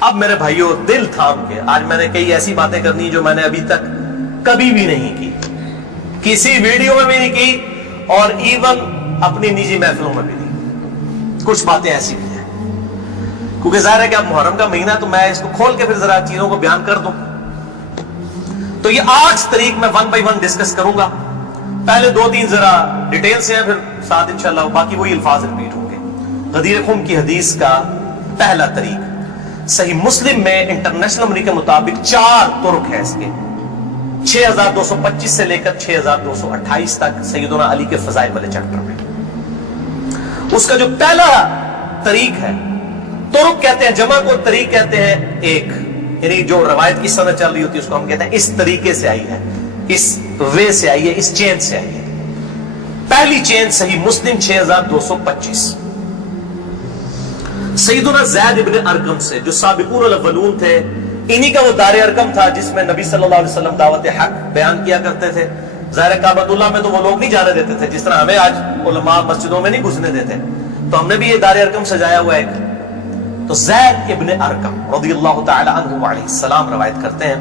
اب میرے بھائیوں دل تھام کے آج میں نے کئی ایسی باتیں کرنی جو میں نے ابھی تک کبھی بھی نہیں کی، کسی ویڈیو میں بھی نہیں کی، اور ایون اپنی نجی محفلوں میں بھی نہیں۔ کچھ باتیں ایسی بھی ہیں کیونکہ ظاہر ہے کہ اب محرم کا مہینہ، تو میں اس کو کھول کے پھر ذرا چیزوں کو بیان کر دوں۔ تو یہ 8 طریق میں 1 بائی 1 ڈسکس کروں گا۔ پہلے 2-3 ذرا ڈیٹیل سے ہیں، پھر ساتھ انشاءاللہ باقی وہی الفاظ ریپیٹ ہوں گے۔ غدیر خم کی حدیث کا پہلا طریق، صحیح مسلم میں انٹرنیشنل نمبر کے مطابق 4 طرق ہے اس کے، 6225 سے لے کر 6228 تک سیدنا علی کے فضائل والے چیپٹر میں۔ اس کا جو پہلا طریق ہے، طرق کہتے ہیں جمع کو، طریق کہتے ہیں ایک، یعنی جو روایت کی سند چل رہی ہوتی ہے اس کو ہم کہتے ہیں اس طریقے سے آئی ہے، اس وے سے آئی ہے، اس چین سے آئی ہے۔ پہلی چین صحیح مسلم 6225 سیدنا زید ابن ارقم سے، جو سابقون الاولون تھے، انہی کا وہ دار ارقم تھا جس میں نبی صلی اللہ علیہ وسلم دعوت حق بیان کیا کرتے تھے۔ ظاہر کعبۃ اللہ میں تو وہ لوگ نہیں جانے دیتے تھے، جس طرح ہمیں آج علماء مسجدوں میں نہیں گھسنے دیتے، تو ہم نے بھی یہ دار ارقم سجایا ہوا ہے۔ تو زید ابن ارقم رضی اللہ تعالی عنہ علیہ السلام روایت کرتے ہیں،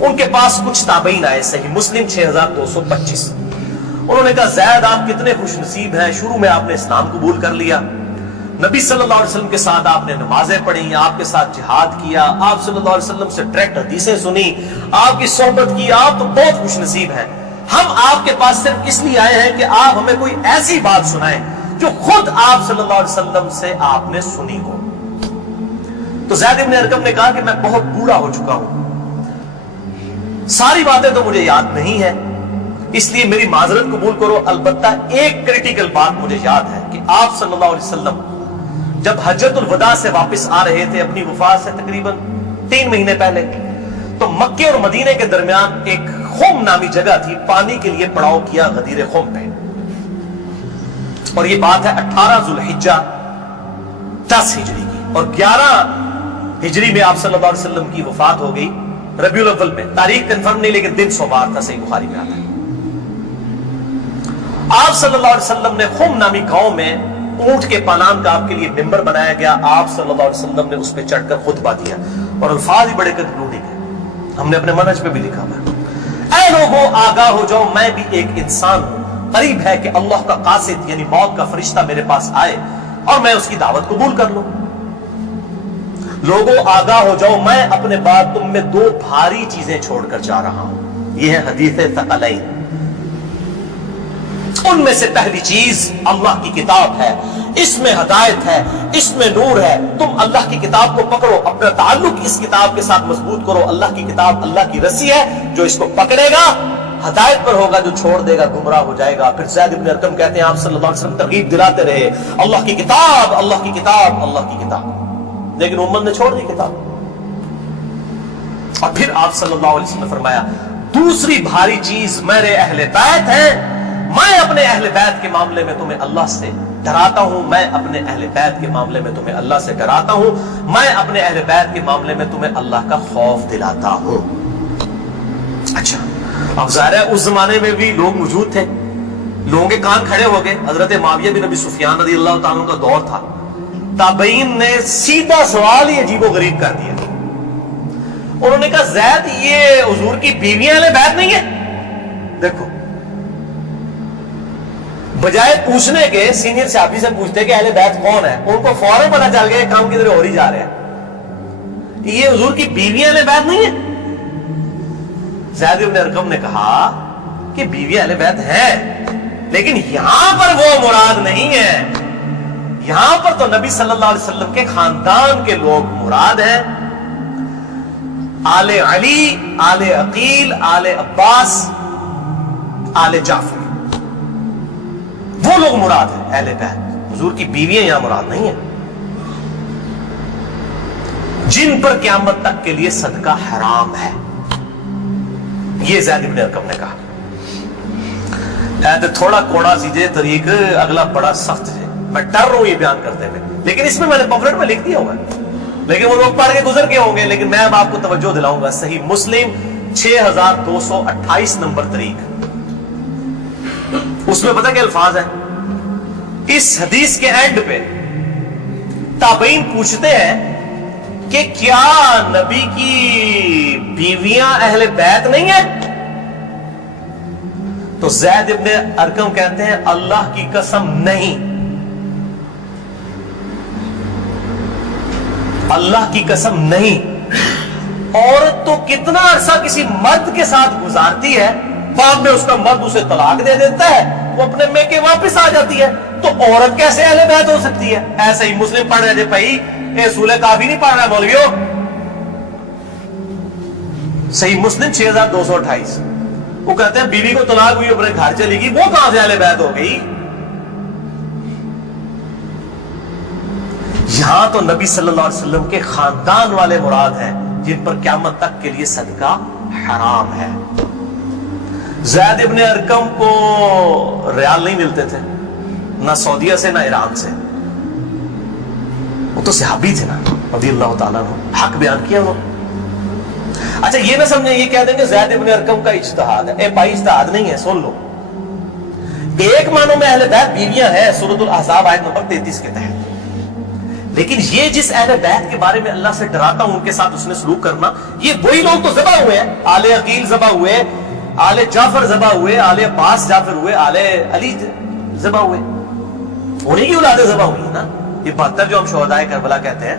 ان کے پاس کچھ تابعین آئے، صحیح مسلم 6225۔ انہوں نے کہا زید آپ کتنے خوش نصیب ہیں، شروع میں آپ نے اسلام قبول کر لیا، نبی صلی اللہ علیہ وسلم کے ساتھ آپ نے نمازیں پڑھی، آپ کے ساتھ جہاد کیا، آپ صلی اللہ علیہ وسلم سے ڈائریکٹ حدیثیں سنی، آپ کی صحبت کی، آپ تو بہت خوش نصیب ہیں۔ ہم آپ کے پاس صرف اس لیے آئے ہیں کہ آپ ہمیں کوئی ایسی بات سنائیں جو خود آپ صلی اللہ علیہ وسلم سے آپ نے سنی ہو۔ تو زید ابن ارقم نے کہا کہ میں بہت بوڑھا ہو چکا ہوں، ساری باتیں تو مجھے یاد نہیں ہے، اس لیے میری معذرت قبول کرو، البتہ ایک کریٹیکل بات مجھے یاد ہے کہ آپ صلی اللہ علیہ وسلم جب حجۃ الوداع سے واپس آ رہے تھے اپنی وفات سے تقریباً 3 مہینے پہلے، تو مکے اور مدینے کے درمیان ایک خم نامی جگہ تھی، پانی کے لیے پڑاؤ کیا غدیر خم پہ، اور یہ بات ہے 18 ذوالحجہ 10 ہجری کی، اور 11 ہجری میں آپ صلی اللہ علیہ وسلم کی وفات ہو گئی ربیع الاول میں، تاریخ کنفرم نہیں لیکن دن سوموار تھا، صحیح بخاری میں آتا ہے۔ آپ صلی اللہ علیہ وسلم نے خم نامی گاؤں میں اونٹ کے پالان کا آپ کے لیے ممبر بنایا گیا، آپ صلی اللہ علیہ وسلم نے اس پہ چڑھ کر خطبہ دیا، اور الفاظ ہی بڑے کنکلوڈنگ ہیں، ہم نے اپنے منہج پہ بھی لکھا ہوا ہے، اے لوگوں آگاہ ہو جاؤ، میں بھی ایک انسان ہوں، قریب ہے کہ اللہ کا قاصد یعنی موت کا فرشتہ میرے پاس آئے اور میں اس کی دعوت قبول کر لوں۔ لوگوں آگاہ ہو جاؤ، میں اپنے بعد تم میں 2 بھاری چیزیں چھوڑ کر جا رہا ہوں، یہ ہے حدیث ثقلین۔ ان میں سے پہلی چیز اللہ کی کتاب ہے، اس میں ہدایت ہے، اس میں نور ہے، تم اللہ کی کتاب کو پکڑو، اپنا تعلق اس کتاب کے ساتھ مضبوط کرو، اللہ کی کتاب اللہ کی رسی ہے، جو اس کو پکڑے گا ہدایت پر ہوگا، جو چھوڑ دے گا گمراہ ہو جائے گا۔ پھر زید بن ارقم کہتے ہیں آپ صلی اللہ علیہ وسلم ترغیب دلاتے رہے، اللہ کی کتاب، اللہ کی کتاب، اللہ کی کتاب، لیکن امت نے چھوڑ دی کتاب۔ اور پھر آپ صلی اللہ علیہ وسلم نے فرمایا دوسری بھاری چیز میرے اہل بیت ہیں، میں اپنے اہل بیت کے معاملے میں تمہیں اللہ سے ڈراتا ہوں، میں اپنے اہل بیت کے معاملے میں تمہیں اللہ سے ڈراتا ہوں، میں اپنے اہل بیت کے معاملے میں تمہیں اللہ کا خوف دلاتا ہوں۔ اچھا، اب ظاہر ہے اس زمانے میں بھی لوگ موجود تھے، لوگوں کے کان کھڑے ہو گئے۔ حضرت معاویہ بن ابی سفیان رضی اللہ تعالیٰ کا دور تھا، تابعین نے سیدھا سوال ہی عجیب و غریب کر دیا، انہوں نے کہا زید یہ حضور کی بیویاں اہل بیت نہیں ہے؟ دیکھو، بجائے پوچھنے کے سینئر صحابی سے پوچھتے کہ اہل بیت کون ہے، ان کو فوراً پتہ چل گیا کام کدھر ہو ہی جا رہا ہے، یہ حضور کی بیویاں اہل بیت نہیں ہے۔ زید بن ارقم نے کہا کہ بیوی اہل بیت ہے، لیکن یہاں پر وہ مراد نہیں ہے، یہاں پر تو نبی صلی اللہ علیہ وسلم کے خاندان کے لوگ مراد ہیں، آل علی، آل عقیل، آل عباس، آل جعفر، وہ لوگ مراد ہیں اہل بیت، حضور کی بیویاں یہاں مراد نہیں ہیں، جن پر قیامت تک کے لیے صدقہ حرام ہے، یہ زید بن ارقم نے کہا۔ تھوڑا کوڑا سیجے طریق، اگلا بڑا سخت ہے، میں ڈر رہا ہوں یہ بیان کرتے ہوئے، لیکن اس میں نے پمفلٹ میں لکھ دیا ہوا ہے، لیکن وہ لوگ پڑھ کے گزر کے ہوں گے، لیکن میں اب آپ کو توجہ دلاؤں گا۔ صحیح مسلم 6228 نمبر طریق، اس میں پتہ کیا الفاظ ہے؟ اس حدیث کے اینڈ پہ تابعین پوچھتے ہیں کہ کیا نبی کی بیویاں اہل بیت نہیں ہیں؟ تو زید ابن ارقم کہتے ہیں اللہ کی قسم نہیں، اللہ کی قسم نہیں۔ عورت تو کتنا عرصہ کسی مرد کے ساتھ گزارتی ہے، بعد میں اس کا مرد اسے طلاق دے دیتا ہے، وہ اپنے میکے واپس آ جاتی ہے، تو عورت کیسے اہل بیت ہو سکتی ہے؟ ایسے ہی مسلم پڑھ رہے تھے بھائی، اصول کافی نہیں پڑھ رہا مولویو، صحیح مسلم 6228، وہ کہتے ہیں بیوی کو طلاق ہوئی اپنے گھر چلی گئی، وہ کہاں سے اہل بیت ہو گئی؟ یہاں تو نبی صلی اللہ علیہ وسلم کے خاندان والے مراد ہیں جن پر قیامت تک کے لیے صدقہ حرام ہے۔ زید ابن ارقم کو ریال نہیں ملتے تھے، نہ سعودیہ سے نہ ایران سے، وہ تو صحابی تھے نا رضی اللہ تعالیٰ عنہ، حق بیان کیا وہ۔ اچھا یہ نہ سمجھیں یہ کہہ دیں کہ زید ابن ارقم کا اجتہاد ہے، اے بھائی اجتہاد نہیں ہے، سن لو۔ ایک معنوں میں اہل بیت بیویاں ہیں سورۃ الاحزاب آیت نمبر 33 کے تحت، لیکن یہ جس اہل بیت کے بارے میں اللہ سے ڈراتا ہوں ان کے ساتھ اس نے سلوک کرنا، یہ وہی لوگ تو ذبح ہوئے ہیں، آل عقیل ذبح ہوئے، آل جعفر ذبح ہوئے، آل عباس جعفر ہوئے، آل علی ذبح ہوئے، انہی کی اولادیں ذبح ہوئی نا۔ یہ 72 جو ہم شہداء کربلا کہتے ہیں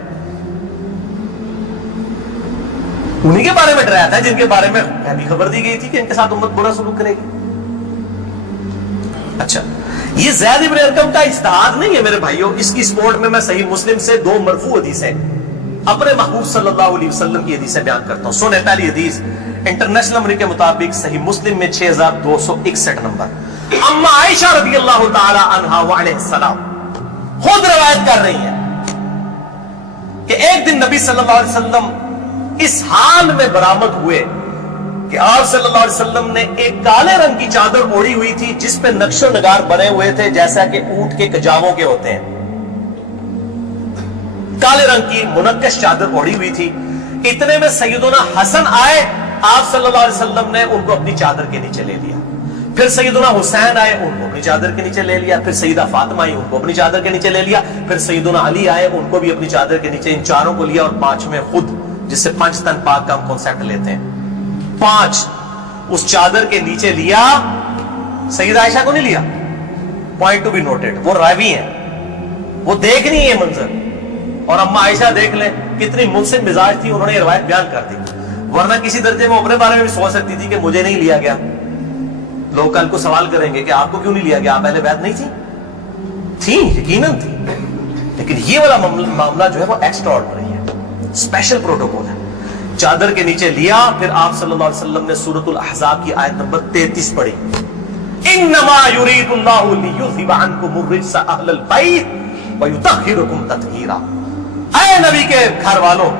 انہی کے بارے میں ڈرایا تھا جن کے بارے میں بھی خبر دی گئی تھی کہ ان کے ساتھ امت برا سلوک کرے گی۔ اچھا یہ زید ابن ارقم کا اجتہاد نہیں ہے میرے بھائیوں، اس کی سپورٹ میں صحیح مسلم سے 2 مرفوع حدیثیں اپنے محبوب صلی اللہ علیہ وسلم کی حدیثیں بیان کرتا ہوں۔ سنیں پہلی حدیث انٹرنیشنل نمبر کے مطابق صحیح مسلم میں 6261 نمبر، اما عائشہ رضی اللہ تعالی عنہا وعلیہ السلام خود روایت کر رہی ہیں کہ ایک دن نبی صلی اللہ علیہ وسلم اس حال میں برآمد ہوئے کہ آپ صلی اللہ علیہ وسلم نے ایک کالے رنگ کی چادر اوڑھی ہوئی تھی جس پہ نقش و نگار بنے ہوئے تھے جیسا کہ اونٹ کے کجاووں کے ہوتے ہیں، کالے رنگ کی منقش چادر اوڑھی ہوئی تھی۔ اتنے میں سیدنا حسن آئے، آپ صلی اللہ علیہ وسلم نے ان کو اپنی چادر کے نیچے لے لیا، پھر سیدنا حسین آئے، ان کو اپنی چادر کے نیچے لے لیا، پھر سیدہ فاطمہ آئی، ان کو اپنی چادر کے نیچے لے لیا، پھر سیدنا علی آئے، ان کو بھی اپنی چادر کے نیچے، ان چاروں کو لیا، اور 5ویں خود، جس سے 5 تن پاک کا ہم کانسیپٹ لیتے ہیں، 5 اس چادر کے نیچے لیا۔ سیدہ عائشہ کو نہیں لیا، پوائنٹ ٹو بی نوٹڈ، وہ راوی ہیں، وہ دیکھ نہیں ہے منظر، اور اما عائشہ دیکھ لیں کتنی منصف مزاج تھی، انہوں نے یہ روایت بیان کر دی، ورنہ کسی درجے میں اپنے بارے میں بھی سوچ سکتی تھی کہ مجھے نہیں لیا گیا، لوگ کل کو سوال کریں گے کہ آپ کو کیوں نہیں لیا گیا، آپ اہل بیت نہیں تھی، یقیناً تھی، لیکن یہ والا معاملہ جو ہے وہ ایکسٹرا آرڈنری ہے، اسپیشل پروٹوکول ہے۔ چادر کے نیچے لیا، پھر آپ صلی اللہ علیہ وسلم نے سورۃ الاحزاب کی آیت نمبر 33 پڑھی، انما یرید اللہ لیذھب عنکم الرجس اہل البیت ویطہرکم تطہیرا۔ اے نبی کے گھر والوں،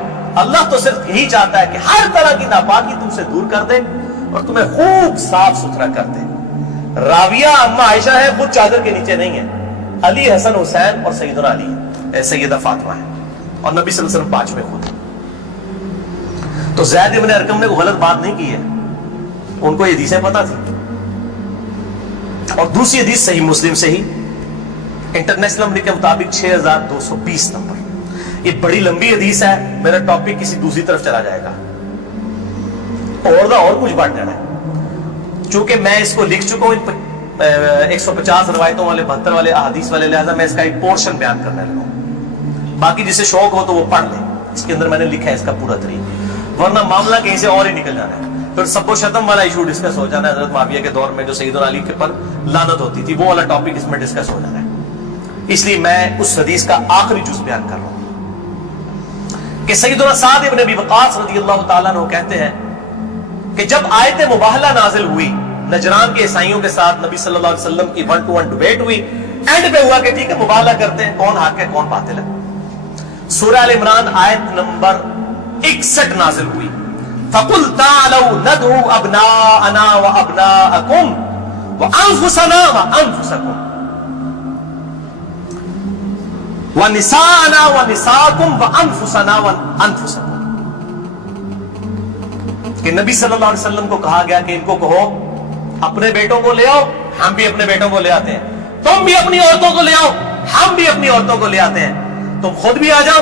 اللہ تو صرف یہی چاہتا ہے کہ ہر طرح کی ناپاکی تم سے دور کر دے اور تمہیں خوب صاف ستھرا کر دے۔ راویہ اما عائشہ ہے، خود چادر کے نیچے نہیں ہے، علی، حسن، حسین اور سیدنا علی، سیدہ فاطمہ ہے، اور نبی صلی اللہ علیہ وسلم 5 میں خود۔ تو زید ابن ارقم نے کوئی غلط بات نہیں کی ہے، ان کو یہ حدیثیں پتہ تھی۔ اور دوسری حدیث صحیح مسلم سے ہی انٹرنیشنل نمبر کے مطابق 6220 نمبر، یہ بڑی لمبی حدیث ہے، میرا ٹاپک کسی دوسری طرف چلا جائے گا اور کچھ بڑھ جانا ہے، چونکہ میں اس کو لکھ چکا ہوں 150 روایتوں والے 72 والے احادیث والے، لہذا میں اس کا ایک پورشن بیان کرنے لگا ہوں، باقی جسے شوق ہو تو وہ پڑھ لیں، اس کے اندر میں نے لکھا ہے اس کا پورا طریقہ، ورنہ معاملہ کہیں سے اور ہی نکل جانا ہے، پھر سب و شتم والا ایشو ڈسکس ہو جانا ہے، حضرت معاویہ کے دور میں جو سیدنا علی کے پر لعنت ہوتی تھی، وہ والا ٹاپک اس میں ڈسکس ہو جانا ہے، اس لیے میں اس حدیث کا آخری جز بیان کر رہا ہوں کہ سیدنا سعد ابن ابی وقاص رضی اللہ تعالیٰ عنہ کہتے ہیں کہ جب آیت مباہلہ نازل ہوئی، نجران کے عیسائیوں کے ساتھ نبی صلی اللہ علیہ وسلم کی 1-to-1 ڈیبیٹ ہوئی، اینڈ پہ ہوا کہ ٹھیک ہے مباہلہ کرتے ہیں، کون حق ہے کون باطل ہے، سورہ ال عمران آیت نمبر 61 نازل ہوئی، فَقُلْ تَعْلَوْا نَدْعُوا أَبْنَاءَنَا وَأَبْنَاءَكُمْ وَأَنفُسَنَا وَأَنفُسَكُمْ وَنِسَاءَنَا وَنِسَاءَكُمْ وَأَنفُسَنَا وَأَنفُسَكُمْ، کہ نبی صلی اللہ علیہ وسلم کو کہا گیا کہ ان کو کہو اپنے بیٹوں کو لے آؤ، ہم بھی اپنے بیٹوں کو لے آتے ہیں، تم بھی اپنی عورتوں کو لے آؤ، ہم بھی اپنی عورتوں کو لے آتے ہیں، تم خود بھی آ جاؤ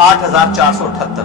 8478,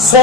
100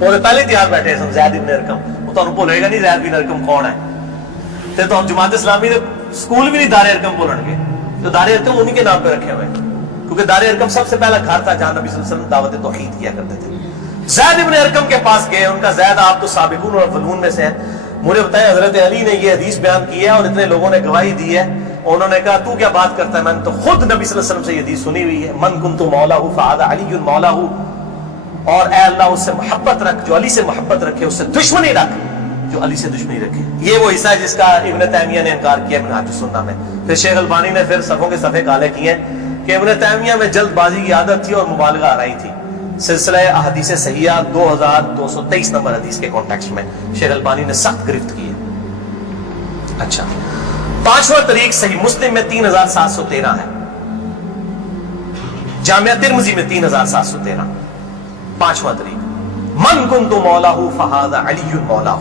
وہ پہلے تیار بیٹھے سن زید ابن ارقم, وہ تو بھولے گا نہیں زید بن ارقم کون ہے. تو ہم جماعت اسلامی نے اسکول بھی نہیں دار ارقم بولن گے, جو دار ارقم انہی کے نام پہ رکھے ہوئے, کیونکہ دار ارقم سب سے پہلا گھر تھا جہاں نبی صلی اللہ علیہ وسلم دعوت توحید کیا کرتے تھے. زید ابن ارقم کے پاس گئے, ان کا زید آپ تو سابقون اور اولون میں سے ہیں, مجھے بتائیں حضرت علی نے یہ حدیث بیان کی ہے اور اتنے لوگوں نے گواہی دی ہے, انہوں نے کہا تو کیا بات کرتا ہے, میں نے تو خود نبی صلی اللہ علیہ وسلم سے یہ حدیث سنی ہوئی ہے, من کنت مولا فہذا علی مولا, اور اے اللہ اس سے محبت رکھ جو علی سے محبت رکھے, اس سے دشمنی رکھ جو علی سے دشمنی رکھے. یہ وہ حصہ ہے جس کا ابن تیمیہ نے انکار کیا منہاج السنہ میں. پھر شیخ البانی نے پھر صفوں کے صفحے کالے کیے کہ ابن تیمیہ میں جلد بازی کی عادت تھی اور مبالغہ آ رہی تھی. سلسلہ احادیث صحیحہ 2223 نمبر حدیث کے کانٹیکسٹ میں شیخ البانی نے سخت گرفت کی ہے. اچھا, پانچواں طریق صحیح مسلم میں 3713 ہے, جامعہ ترمذی میں 3713. پانچواں طریق من کنت مولاہ فہذا علی مولاہ,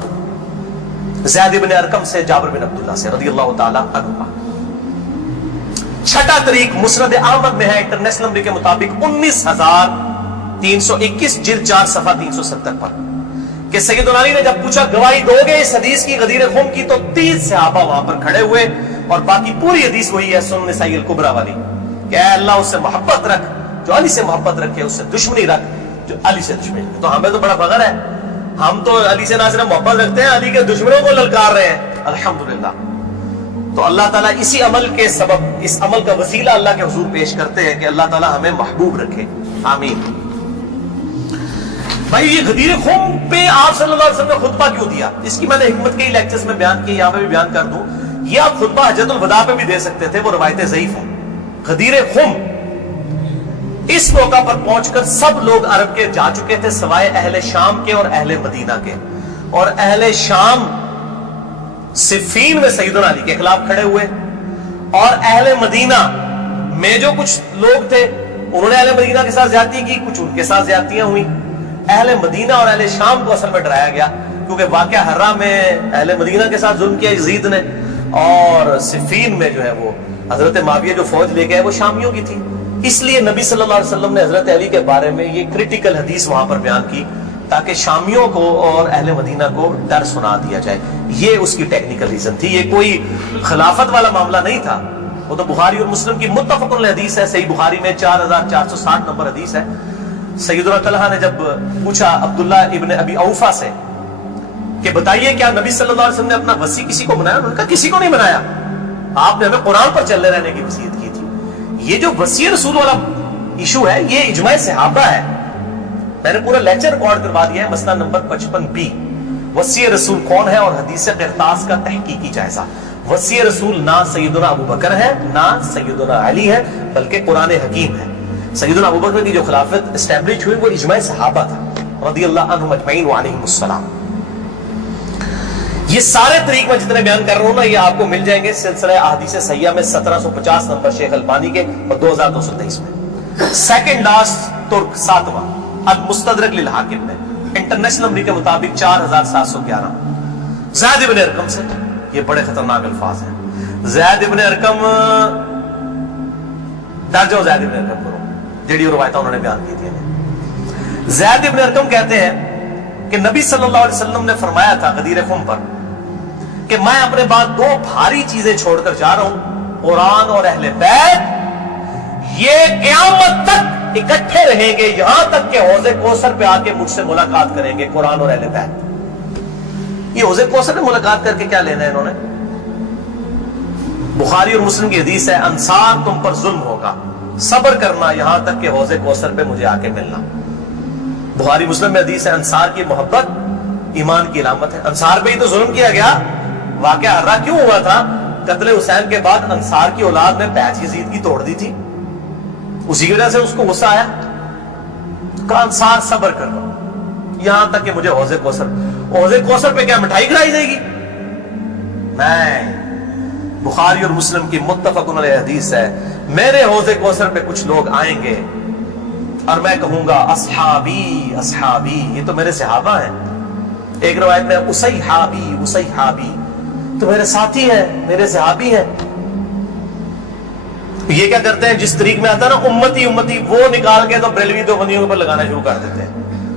زید بن ارقم سے جابر بن عبداللہ سے رضی اللہ تعالی عنہ. چھٹا طریق مسند احمد میں ہے انٹرنیشنل نمبر کے مطابق 19321 جلد 4 صفحہ 370 پر, کہ سیدنا علی نے جب پوچھا گواہی دو گے اس حدیث کی غدیر خم کی, تو 30 صحابہ وہاں پر کھڑے ہوئے, اور باقی پوری حدیث وہی ہے سنن نسائی الکبریٰ والی, کہ اے اللہ اس سے محبت رکھ جو علی سے محبت رکھے, اس سے دشمنی رکھ جو علی سے دشمنی رکھے. تو ہمیں تو بڑا فخر ہے, ہم تو علی سے نہ صرف محبت رکھتے ہیں, علی کے دشمنوں کو للکار رہے ہیں الحمدللہ. تو اللہ تعالیٰ اسی عمل کے سبب, اس عمل کا وسیلہ اللہ کے حضور پیش کرتے ہیں کہ اللہ تعالیٰ ہمیں محبوب رکھے, آمین. بھائی یہ غدیر خم پہ آپ صلی اللہ علیہ وسلم نے خطبہ کیوں دیا, اس کی میں نے حکمت کئی لیکچرز میں بیان کی, یہاں پہ بھی بیان کر دوں. یہ آپ خطبہ حجۃ الوداع پہ بھی دے سکتے تھے, وہ روایتیں ضعیف ہیں. غدیر خم اس موقع پر پہنچ کر سب لوگ عرب کے جا چکے تھے سوائے اہل شام کے اور اہل مدینہ کے, اور اہل شام صفین میں سیدنا علی کے خلاف کھڑے ہوئے, اور اہل مدینہ میں جو کچھ لوگ تھے انہوں نے اہل مدینہ کے ساتھ زیادتی کی, کچھ ان کے ساتھ زیادتیاں ہوئی. اہل مدینہ اور اہل شام کو اصل میں ڈرایا گیا, کیونکہ واقعہ حرہ میں اہل مدینہ کے ساتھ ظلم کیا یزید نے, اور صفین میں جو ہے وہ حضرت معاویہ جو فوج لے گئے وہ شامیوں کی تھی. اس لیے نبی صلی اللہ علیہ وسلم نے حضرت علی کے بارے میں یہ کریٹیکل حدیث وہاں پر بیان کی, تاکہ شامیوں کو اور اہل مدینہ کو ڈر سنا دیا جائے. یہ اس کی ٹیکنیکل ریزن تھی, یہ کوئی خلافت والا معاملہ نہیں تھا. وہ تو بخاری اور مسلم کی متفق علیہ حدیث ہے, صحیح بخاری میں 4460 نمبر حدیث ہے. سیدنا طلحہ نے جب پوچھا عبداللہ ابن ابی اوفا سے کہ بتائیے کیا نبی صلی اللہ علیہ وسلم نے اپنا وصی کسی کو بنایا, انہوں نے کہا کسی کو نہیں بنایا, آپ نے ہمیں قرآن پر چلے رہنے کی وصیت کی تھی. یہ جو وصی رسول والا ایشو ہے یہ اجماع صحابہ ہے, میں نے پورا لیکچر ریکارڈ کروا دیا ہے, مسئلہ نمبر 55B, وصی رسول کون ہے اور حدیث قرطاس کا تحقیقی جائزہ. وصی رسول نہ سیدنا ابو بکر ہے نہ سیدنا علی ہے, بلکہ قرآن حکیم ہے. سیدنا ابو بکر کی جو خلافت اسٹیبلش ہوئی وہ اجماع صحابہ تھا رضی اللہ عنہم اجمعین وعلیہم السلام. یہ سارے طریق میں جتنے بیان کر رہا ہوں نا یہ آپ کو مل جائیں گے سلسلہ احادیث صحیحہ میں 1750 نمبر شیخ البانی کے اور 2223 میں. سیکنڈ لاسٹ ترک 7واں المستدرک للحاکم میں انٹرنیشنل نمبر کے مطابق 4711 زید ابن ارقم سے. یہ بڑے خطرناک الفاظ ہیں. زید ابن ارقم ڈر جاؤ, زید ابن ارقم کرو جڑی روایتیں انہوں نے بیان کی تھی. زید ابن ارقم کہتے ہیں کہ نبی صلی اللہ علیہ وسلم نے فرمایا تھا غدیر خم پر کہ میں اپنے بعد 2 بھاری چیزیں چھوڑ کر جا رہا ہوں, قرآن اور اہل بیت. یہ قیامت تک اکٹھے رہیں گے یہاں تک کہ حوض کوثر پہ آ کے مجھ سے ملاقات کریں گے, قرآن اور اہل بیت. یہ حوض کوثر میں ملاقات کر کے کیا لینا ہے انہوں نے؟ بخاری اور مسلم کی حدیث ہے, انصار تم پر ظلم ہوگا, صبر کرنا یہاں تک کہ حوض کوثر پہ مجھے آ کے ملنا. بخاری مسلم میں حدیث ہے انصار کی محبت ایمان کی علامت ہے. انصار پہ ہی تو ظلم کیا گیا. واقعہ حرہ کیوں ہوا تھا؟ قتل حسین کے بعد انصار کی اولاد نے پیچ یزید کی توڑ دی تھی, اسی کی وجہ سے اس کو غصہ آیا. کہا انصار صبر کرو یہاں تک کہ مجھے حوض کوثر. حوض کوثر پہ کیا مٹھائی کھلائی جائے گی؟ نہیں. بخاری اور مسلم کی متفق علیہ حدیث ہے, میرے حوض کوثر پہ کچھ لوگ آئیں گے اور میں کہوں گا اصحابی اصحابی, یہ تو میرے صحابہ ہیں. ایک روایت میں اسیحابی اسیحابی, تو میرے ساتھی ہیں, میرے صحابی ہیں. یہ کیا کرتے ہیں, جس طریق میں آتا ہے نا امتی امتی, وہ نکال کے تو بریلوی دو بندیوں پر لگانا شروع کر دیتے ہیں.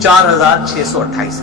4628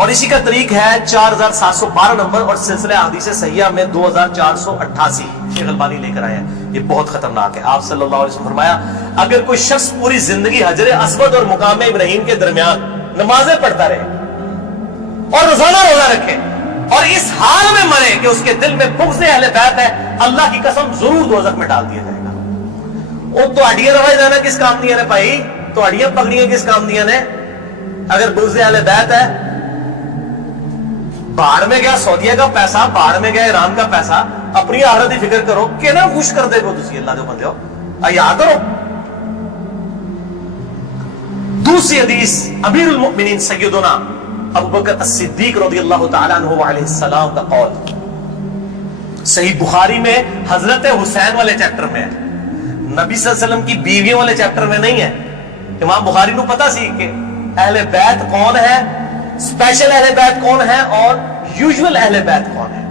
اور اسی کا طریق ہے 4712 نمبر اور سلسلہ حدیث صحیحہ میں 2488 شیخ البانی لے کر آئے ہیں. یہ بہت خطرناک ہے. آپ صلی اللہ علیہ وسلم فرمایا اگر کوئی شخص پوری زندگی حجر اسود اور مقام ابراہیم کے درمیان نمازیں پڑھتا رہے اور روزانہ روزہ رکھے اور اس حال میں مرے کہ اس کے دل میں بغض اہل بیت ہے, اللہ کی قسم ضرور دوزخ میں ڈال دیا جائے گا. وہ تو اڈیاں روائے جانا کس کام دیا نے بھائی, تو اڈیاں پکڑیاں کس کام دیا نے. اگر بغض اہل بیت ہے, باہر میں گیا سعودیہ کا پیسہ, باہر میں گیا ایران کا پیسہ, اپنی آخرت کی فکر کرو کہ نا خوش کر دے گو تسی اللہ جو بندے ہو, یا کرو. دوسری حدیث امیر المؤمنین سیدنا ابو بکر الصدیق رضی اللہ تعالیٰ عنہ علیہ السلام کا قول صحیح بخاری میں حضرت حسین والے چیپٹر میں ہے, نبی صلی اللہ علیہ وسلم کی بیویوں والے چیپٹر میں نہیں ہے. امام بخاری کو پتا سی کہ اہل بیت کون ہے, اسپیشل اہل بیت کون ہے اور یوزول اہل بیت کون ہے.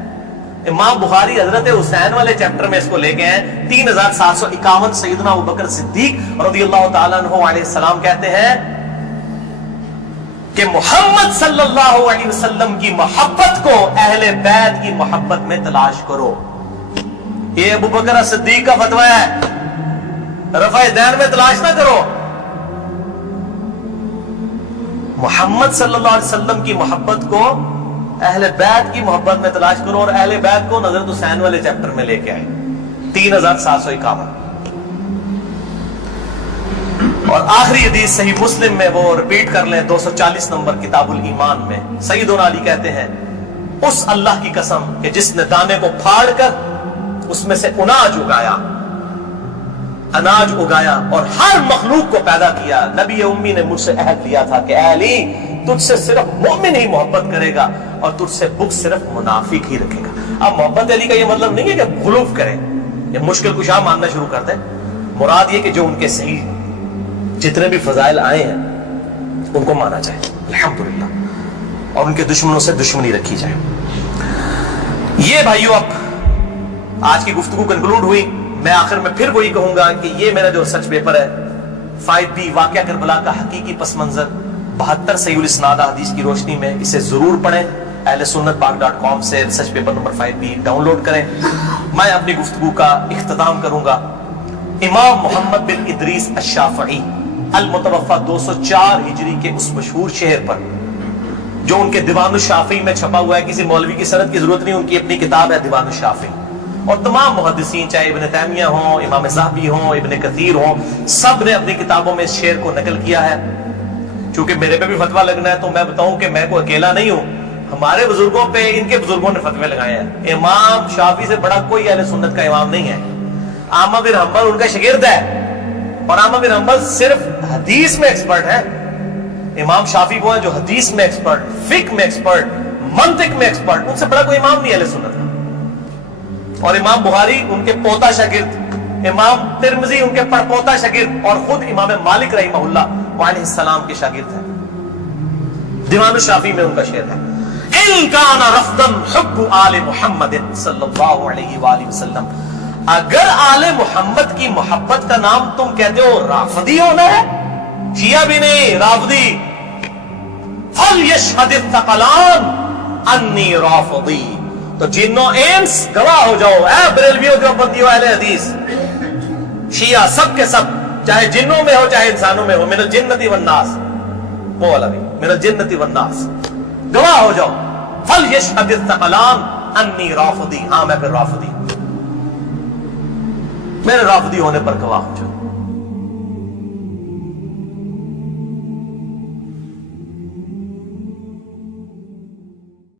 امام بخاری حضرت حسین والے چیپٹر میں اس کو لے گئے ہیں 3751. سیدنا ابو بکر صدیق رضی اللہ تعالیٰ عنہ علیہ السلام کہتے ہیں کہ محمد صلی اللہ علیہ وسلم کی محبت کو اہل بیت کی محبت میں تلاش کرو. یہ ابو بکر صدیق کا فتویٰ ہے, رفع دین میں تلاش نہ کرو. محمد صلی اللہ علیہ وسلم کی محبت کو اہل بیت کی محبت میں تلاش کرو, اور اہل بیت کو حضرت حسین والے چیپٹر میں لے کے آئے 3751. اور آخری حدیث صحیح مسلم میں وہ ریپیٹ کر لیں 240 نمبر کتاب الایمان میں سیدنا علی کہتے ہیں اس اللہ کی قسم کہ جس نے دانے کو پھاڑ کر اس میں سے اناج اگایا اور ہر مخلوق کو پیدا کیا, نبی امی نے مجھ سے عہد لیا تھا کہ اے علی تجھ سے صرف مومن ہی محبت کرے گا اور تجھ سے بغض صرف منافق ہی رکھے گا. اب محبت علی کا یہ مطلب نہیں ہے کہ غلوف کرے, یہ مشکل کشا ماننا شروع کر دے. مراد یہ کہ جو ان کے صحیح جتنے بھی فضائل آئے ہیں ان کو مانا جائے الحمدللہ, اور ان کے دشمنوں سے دشمنی رکھی جائے. یہ بھائیو اب آج کی گفتگو کنکلوڈ ہوئی. میں آخر میں پھر وہی کہوں گا کہ یہ میرا جو ریسرچ پیپر ہے 5B واقعہ کربلا کا حقیقی پس منظر 72 صحیح الاسناد حدیث کی روشنی میں, اسے ضرور پڑھیں. اہل سنت پاک.com سے research paper number 5B download کریں. میں اپنی گفتگو کا اختتام کروں گا امام محمد بن ادریس الشافعی المتوفى 204 ہجری کے اس مشہور شعر پر جو ان کے دیوان الشافعی میں چھپا ہوا ہے. کسی مولوی کی سند کی ضرورت نہیں, ان کی اپنی کتاب ہے دیوان الشافعی. اور تمام محدثین چاہے ابن تیمیہ ہوں, امام ذہبی ہوں, ابن کثیر ہوں, سب نے اپنی کتابوں میں اس شعر کو نقل کیا ہے. چونکہ میرے پہ بھی فتویٰ لگنا ہے تو میں بتاؤں کہ میں کوئی اکیلا نہیں ہوں, ہمارے بزرگوں پہ ان کے بزرگوں نے فتوے لگائے ہیں. امام شافعی سے بڑا کوئی اہل سنت کا امام نہیں ہے. احمد بن حنبل ان کا شاگرد ہے, اور احمد بن حنبل صرف حدیث میں ایکسپرٹ ہے. امام شافعی وہ ہیں جو حدیث میں ایکسپرٹ, فقہ میں ایکسپرٹ, منطق میں ایکسپرٹ. ان سے بڑا کوئی امام نہیں اہل سنت کا. اور امام بخاری ان کے پوتا شاگرد, امام ترمذی ان کے پڑپوتا شاگرد, اور خود امام مالک رحمہ اللہ علیہ السلام کے شاگرد ہیں. دیوان الشافعی میں ان کا شعر ہے ان کان رفضا حب آل محمد صلی اللہ علیہ وآلہ وسلم. اگر آل محمد کی محبت کا نام تم کہتے ہو رافضی ہونا ہے, شیعہ بھی نہیں رافضی, فلیشہد الثقلان انی رافضی. تو جنوں انس گواہ ہو جاؤ, اے بریلویوں دیوبندیو اہل حدیث شیعہ سب کے سب, چاہے جنوں میں ہو چاہے انسانوں میں ہو, من الجنت والناس, وہ والا بھی من الجنت والناس, گواہ ہو جاؤ. فلیشہد الثقلان انی رافضی, ہاں میں پھر رافضی, میرے رافضی ہونے پر گواہ ہو جاؤ.